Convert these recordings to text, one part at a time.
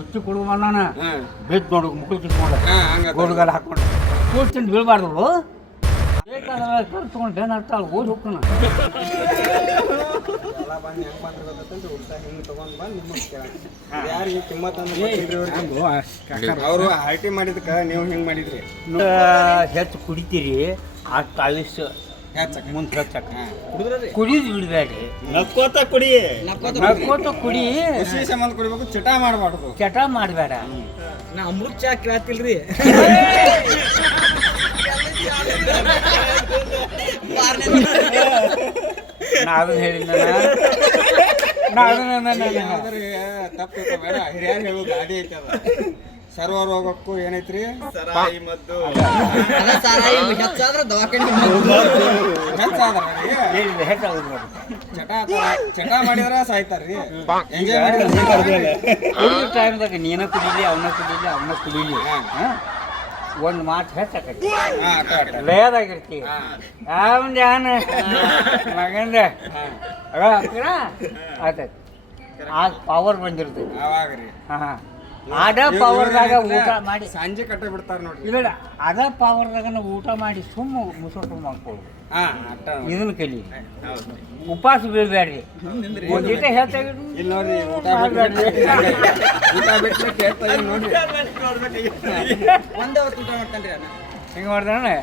ಹುಚ್ಚಿ ಕುಡುವ ನಾನು ಬೆದ್ದು ನೋಡು ಮುಕ್ಕಳು ಕಿತ್ಕೊಂಡು ಗೋಡುಗಾಲ ಹಾಕೊಂಡು ಕೂರ್ತಿಂದು ಬೀಳ್ಬಾರ್ದು ಬೇಕಾದ್ರೆ ಕರ್ ತೊಗೊಂಡು ಬೇನ್ ಆಗ್ತಾಳೆ ಓಡಿ ಹೋಗ್ತಾನ ಯಾರಿಗೆ ಕಿಮ್ಮತ್ ಅವರು ಆರ್ಟಿ ಮಾಡಿದಕ್ಕೆ ನೀವು ಹಿಂಗೆ ಮಾಡಿದ್ರಿ ಹೆಚ್ಚು ಕುಡಿತೀರಿ ಆ ಆಯುಷ್ಯ ಮುಂದೆ ಹೆಚ್ಚಕ್ಕ ಕುಡಿದು ಬಿಡಬೇಡಿ ನಕ್ಕೋತ ಕುಡಿ ನಕ್ಕೋತ ಕುಡಿ ಖುಷಿ ಸಂಬಂಧ ಕುಡಿಬೇಕು ಚಟ ಮಾಡಬಾರ್ದು ಚಟ ಮಾಡಬೇಡ ನಾ ಅಮೃತ ಚಾ ಕೇಳತ್ತಿಲ್ರಿ ನಾನು ಹೇಳಿದ ತಪ್ಪು ಬೇಡ ಹಿರಿಯರು ಹೇಳೋದು ಗಾಡಿ ಐತೆ ಅದ ಸರ್ವ ರೋಗಕ್ಕೂ ಏನೈತ್ರಿ ಸರಾಯಿ ಮದ್ದು ಹೆಚ್ಚಾದ್ರೆ ದವಾಖಾನೆ ಹೇಳಿದೆ ಹೆಚ್ಚಾಗೋದು ಚಟ ಮಾಡಿದ್ರ ಸಾಯ್ತಾರ್ರಿ ಎಂಜಾಯ್ ಮಾಡಿದ್ರೆ ಕುಡಿಯೋ ಟೈಮ್ದಾಗ ನೀನ ಕುಡೀಲಿ ಅವನ ಕುಡೀಲಿ ಒಂದು ಮಾತು ಹೆಚ್ಚಾಕೈತಿ ಲಯದಾಗಿರ್ತೀವಿ ಅವನ್ ಜಾನ ಮಗಂದ ಆಯ್ತಾಯ್ತು ಆಗ ಪವರ್ ಬಂದಿರ್ತೈತಿ ಅವಾಗ್ರಿ ಹಾಂ ಅದ ಪವರ್ದಾಗ ಊಟ ಮಾಡಿ ಸಂಜೆ ಕಟ್ಟ ಬಿಡ್ತಾರ ನೋಡ್ರಿ ಇಲ್ಲ ಅದ ಪವರ್ದಾಗ ನಾವು ಊಟ ಮಾಡಿ ಸುಮ್ಮ ಮುಸುಟು ಮಾಡ್ಕೊಳ್ಳೋದು ಇದನ್ನ ಕಲಿ ಉಪವಾಸ ಬೀಳ್ಬೇಡ್ರಿ ಒಂದಿಟ ಹೆಚ್ಚಾಗಿದ್ರು ಇಲ್ಲಿ ನೋಡ್ರಿ ಊಟ ಬಿಟ್ಟು ಕೇಳ್ತಾ ನೋಡ್ರಿ ಒಂದೇ ಹೊತ್ತು ಊಟ ಮಾಡ್ತಾನ್ರಿ ಅಣ್ಣ ಹಿಂಗೆ ಮಾಡ್ತಾನೆ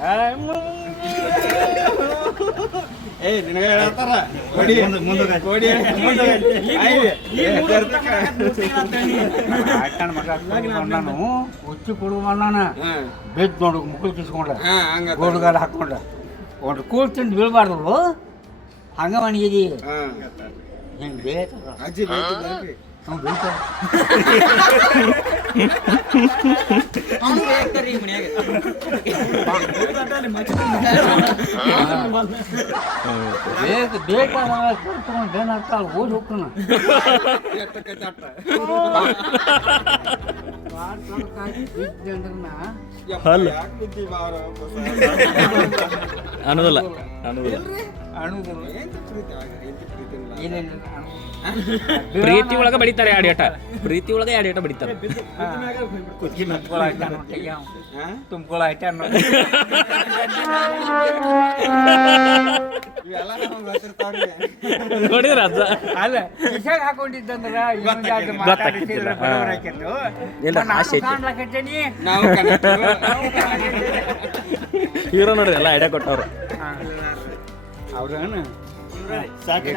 ನಿನಗೆ ಹೇಳ್ತಾರ ನಾನು ಹುಚ್ಚಿ ಕೊಡುವ ನಾನು ಬೆದ್ದು ನೋಡು ಮುಕ್ಕಳು ಕಿಸ್ಕೊಂಡ ಗೋಡುಗಾಲ ಹಾಕೊಂಡ ಒಂದು ಕೂಳ್ ತಿಂದು ಬೀಳ್ಬಾರ್ದು ಹಂಗ ಮಣಿಗಿದಿ ಹಿಂಗೆ ಬೇಕು ಅಜ್ಜಿ ಬೇಕಿದ್ರಿ ಅವ್ನು ಬೀಳ್ತಾವ ಬೇಕಾದಾಗ ತಗೊಂಡು ಬೇನ್ ಆಗ್ತಾಳೆ ಓಡಿ ಹೋಗ್ತಾನ ಅನ್ನೋದಿಲ್ಲ ಪ್ರೀತಿ ಒಳಗ ಬಡಿತಾರೆ ಎರಡು ಪ್ರೀತಿ ಒಳಗೆ ಎರಡು ಬಡಿತಾರೆ ಕುಚ್ಚಿ ತುಂಬ್ಕೊಳ ಐತೆ ಅನ್ನೋ ನೋಡಿದ್ರ ಅದ ಅಲ್ಲ ಕಿಶಾಗ ಹಾಕೊಂಡಿದ್ದಂದ್ರ ಹೀರೋ ನೋಡ್ರಿ ಎಲ್ಲ ಐಡಿಯಾ ಕೊಟ್ಟವ್ರು ಅವ್ರೇನು ಸಾಕು